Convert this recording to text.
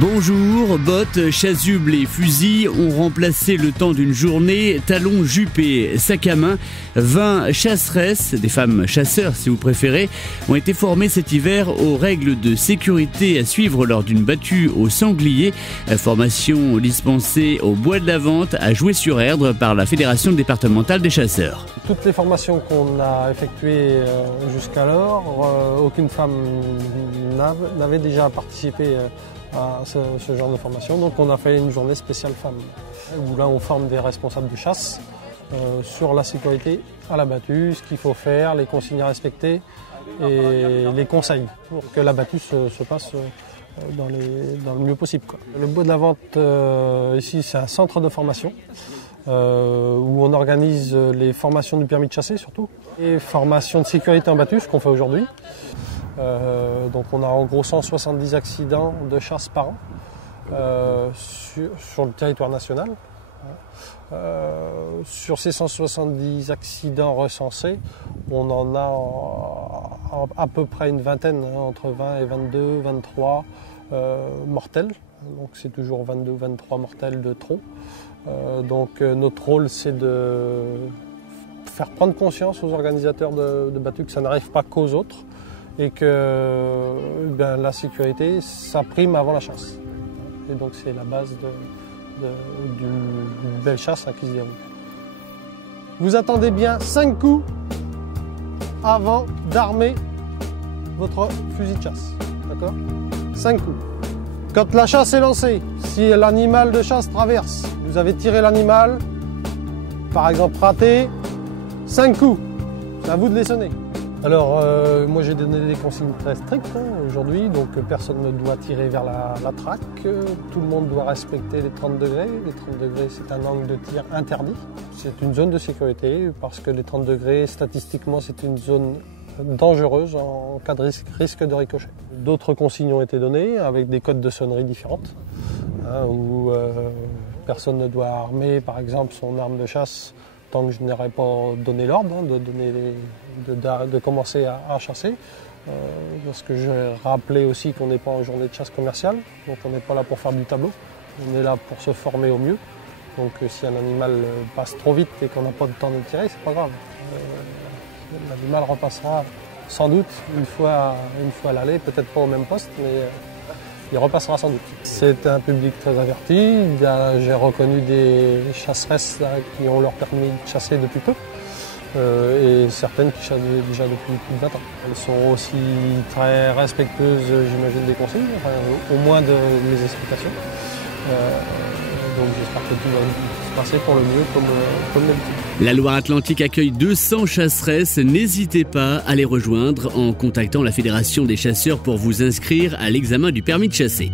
Bonjour, bottes, chasubles et fusils ont remplacé le temps d'une journée, talons, jupes et sacs à main. 20 chasseresses, des femmes chasseurs si vous préférez, ont été formées cet hiver aux règles de sécurité à suivre lors d'une battue au sanglier. Formation dispensée au Bois de la Vente à Joué-sur-Erdre par la Fédération départementale des chasseurs. Toutes les formations qu'on a effectuées jusqu'alors, aucune femme n'avait déjà participé à ce genre de formation. Donc on a fait une journée spéciale femmes, où là on forme des responsables de chasse sur la sécurité à la battue, ce qu'il faut faire, les consignes à respecter et les conseils pour que la battue se passe dans le mieux possible, quoi. Le Bois de la Vente, ici, c'est un centre de formation où on organise les formations du permis de chasser surtout, et formations de sécurité en battue, ce qu'on fait aujourd'hui. Donc on a en gros 170 accidents de chasse par an sur le territoire national. Sur ces 170 accidents recensés, on en a à peu près une vingtaine, entre 20 et 22, 23 mortels. Donc c'est toujours 22, 23 mortels de trop. Donc notre rôle, c'est de faire prendre conscience aux organisateurs de battues que ça n'arrive pas qu'aux autres et que la sécurité, ça prime avant la chasse. Et donc c'est la base d'une belle chasse qui se déroule. Vous attendez bien 5 coups avant d'armer votre fusil de chasse. D'accord ? 5 coups. Quand la chasse est lancée, si l'animal de chasse traverse, vous avez tiré l'animal, par exemple raté, 5 coups. C'est à vous de les sonner. Alors, moi j'ai donné des consignes très strictes aujourd'hui, donc personne ne doit tirer vers la traque, tout le monde doit respecter les 30 degrés. Les 30 degrés, c'est un angle de tir interdit. C'est une zone de sécurité parce que les 30 degrés, statistiquement, c'est une zone dangereuse en cas de risque de ricochet. D'autres consignes ont été données avec des codes de sonnerie différentes, où personne ne doit armer, par exemple, son arme de chasse tant que je n'aurais pas donné l'ordre de commencer à chasser. Parce que j'ai rappelé aussi qu'on n'est pas en journée de chasse commerciale, donc on n'est pas là pour faire du tableau, on est là pour se former au mieux. Donc si un animal passe trop vite et qu'on n'a pas de temps de tirer, c'est pas grave. L'animal repassera sans doute une fois à l'aller, peut-être pas au même poste, mais il repassera sans doute. C'est un public très averti. J'ai reconnu des chasseresses qui ont leur permis de chasser depuis peu et certaines qui chassent déjà depuis plus de 20 ans. Elles sont aussi très respectueuses, j'imagine, des consignes, au moins de mes explications. Donc j'espère que tout va se passer pour le mieux comme d'habitude. La Loire-Atlantique accueille 200 chasseresses. N'hésitez pas à les rejoindre en contactant la Fédération des chasseurs pour vous inscrire à l'examen du permis de chasser.